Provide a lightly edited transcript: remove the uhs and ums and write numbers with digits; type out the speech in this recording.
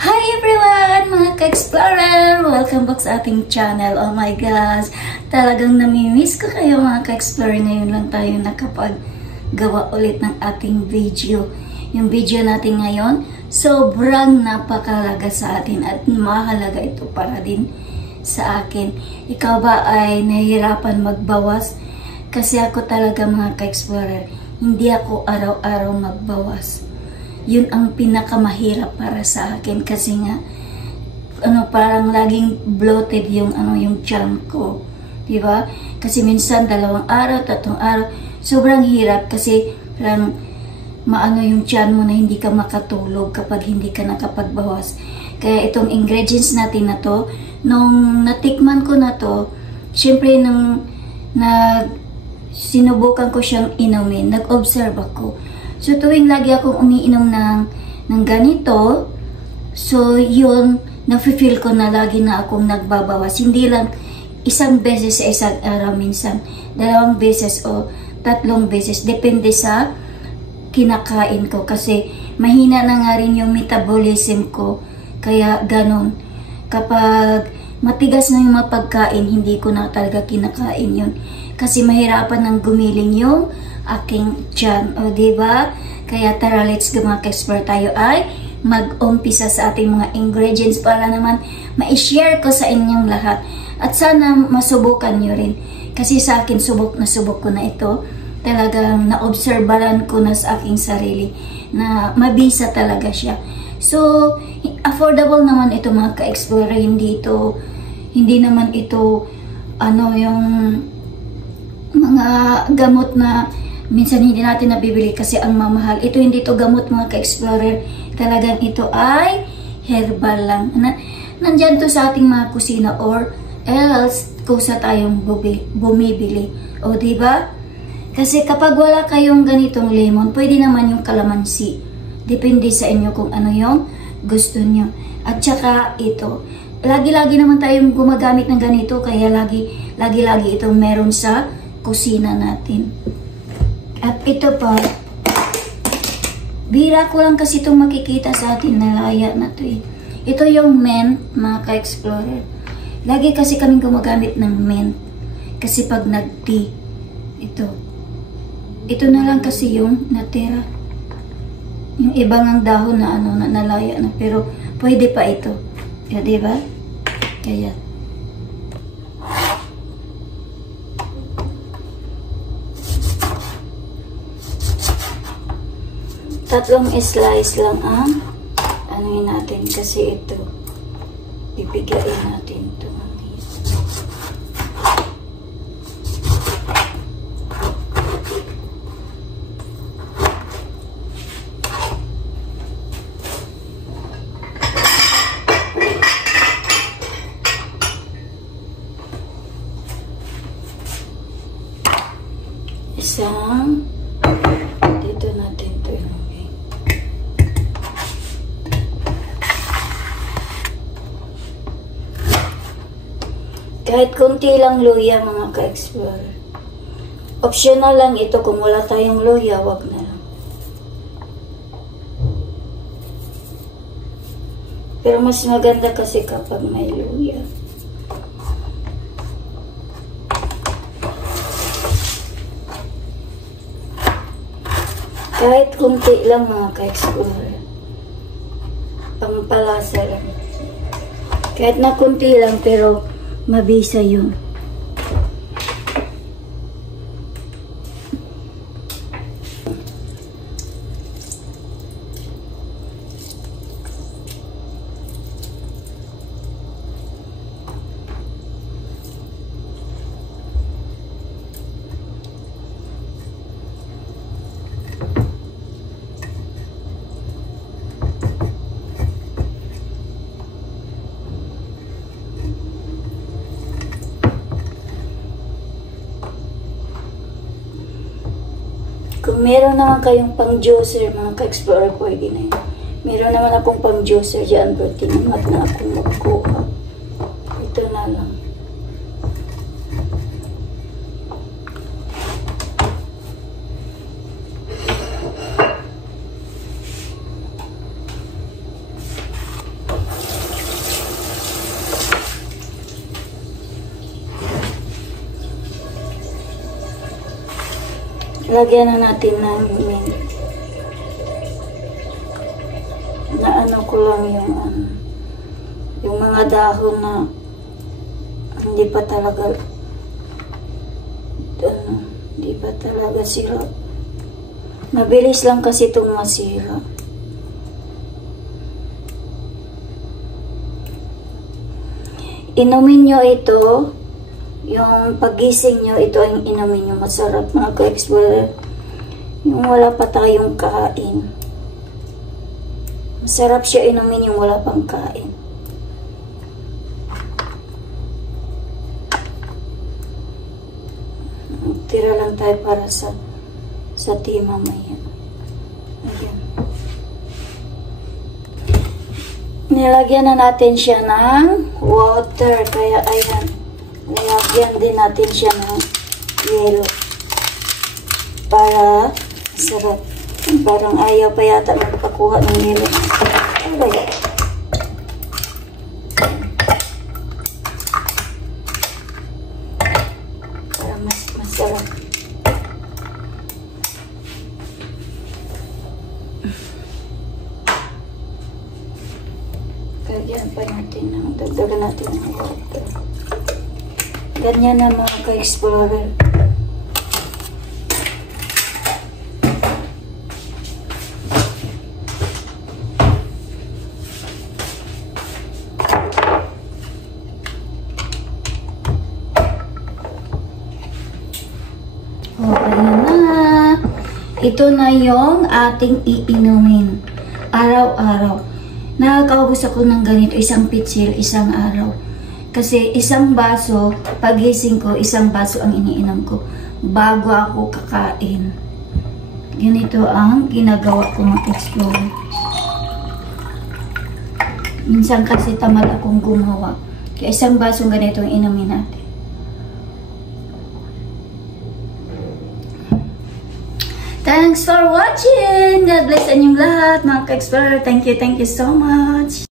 Hi everyone, mga ka-explorer! Welcome back sa ating channel. Oh my gosh, talagang namimiss ko kayo mga ka-explorer. Ngayon lang tayo nakapag-gawa ulit ng ating video. Yung video natin ngayon, sobrang napakalaga sa atin at mahalaga ito para din sa akin. Ikaw ba ay nahihirapan magbawas? Kasi ako talaga mga ka-explorer, hindi ako araw-araw magbawas. Yun ang pinakamahirap para sa akin kasi nga parang laging bloated yung yung tiyan ko, di ba? Kasi minsan 2 araw, 3 araw, sobrang hirap kasi parang yung tiyan mo na hindi ka makatulog kapag hindi ka nakapagbawas. Kaya itong ingredients natin na to, nung natikman ko na to, syempre sinubukan ko siyang inumin, nag-observe ako. So, tuwing lagi akong umiinom ng ganito, so, yun, nafe-feel ko na lagi na akong nagbabawas. Hindi lang isang beses sa isang araw, minsan 2 beses o 3 beses. Depende sa kinakain ko. Kasi, mahina na nga rin yung metabolism ko. Kaya, ganon. Kapag matigas na yung mga pagkain, hindi ko na talaga kinakain yun. Kasi, mahirapan ng gumiling yung aking tiyan. O, diba? Kaya tara, let's go mga ka-explorer, tayo ay mag-umpisa sa ating mga ingredients para naman ma-share ko sa inyong lahat. At sana masubukan nyo rin. Kasi sa akin, subok ko na ito. Talagang na-obserbaran ko na sa aking sarili na mabisa talaga siya. So, affordable naman ito mga ka-explorer. Hindi naman ito yung mga gamot na minsan hindi natin nabibili kasi ang mamahal. Ito hindi to gamot mga ka-explorer. Talagang ito ay herbal lang. Nandyan to sa ating mga kusina or else kusa tayong bumibili. O diba? Kasi kapag wala kayong ganitong lemon, pwede naman yung kalamansi. Depende sa inyo kung ano yung gusto nyo. At saka ito. Lagi-lagi naman tayong gumagamit ng ganito kaya lagi-lagi itong meron sa kusina natin. At ito pa, bira ko lang kasi itong makikita sa atin na laya na to eh. Ito yung mint, mga ka-explorer. Lagi kasi kaming gumagamit ng mint. Kasi pag nag-tea, ito na lang kasi yung natira. Yung ibang ang dahon na na nalaya na. Pero pwede pa ito. Ya, diba? Kaya, tatlong slice lang ang natin kasi ito pipigain natin ito. Isang dito natin ito. Kahit konti lang luya mga ka-explorer. Optional lang ito kung wala tayong luya, wag na lang. Pero mas maganda kasi kapag may luya. Kahit konti lang mga ka-explorer. Pampalasa lang. Kahit na konti lang pero mabisa yun. Kung meron naman kayong pang-juicer, mga ka-explorer, pwede na yun. Meron naman akong pang-juicer dyan, pero tinamad na akong magkuha. Ito na lang. Lagyan na natin ng mint. Na ano ko lang yung mga dahon na hindi pa talaga sira. Mabilis lang kasi itong masira. Inumin nyo ito, yung pagising nyo, ito ang inumin nyo. Masarap mga ka-explorer. Yung wala pa tayong kain. Masarap siya inumin yung wala pang kain. Tira lang tayo para sa tea mamaya. Ayan. Nilagyan na natin siya ng water. Kaya ayan. Nilagyan din natin siya ng yelo. Para sarap. Parang ayaw pa yata magpakuha ng yelo. Okay. Para mas masarap. Lagyan pa natin dagdagan natin ng water. Ganyan na mga ka-explorer. Ayan na. Ito na yung ating iinumin. Araw-araw. Nakakaubos ako ng ganito, isang pitsil, isang araw. Kasi isang baso, pagising ko, isang baso ang iniinom ko bago ako kakain. Ganito ang ginagawa ko mag-explore. Minsan kasi tamad akong gumawa. Kaya isang baso ganito ang inumin natin. Thanks for watching! God bless inyong lahat mga ka-explorer. Thank you so much!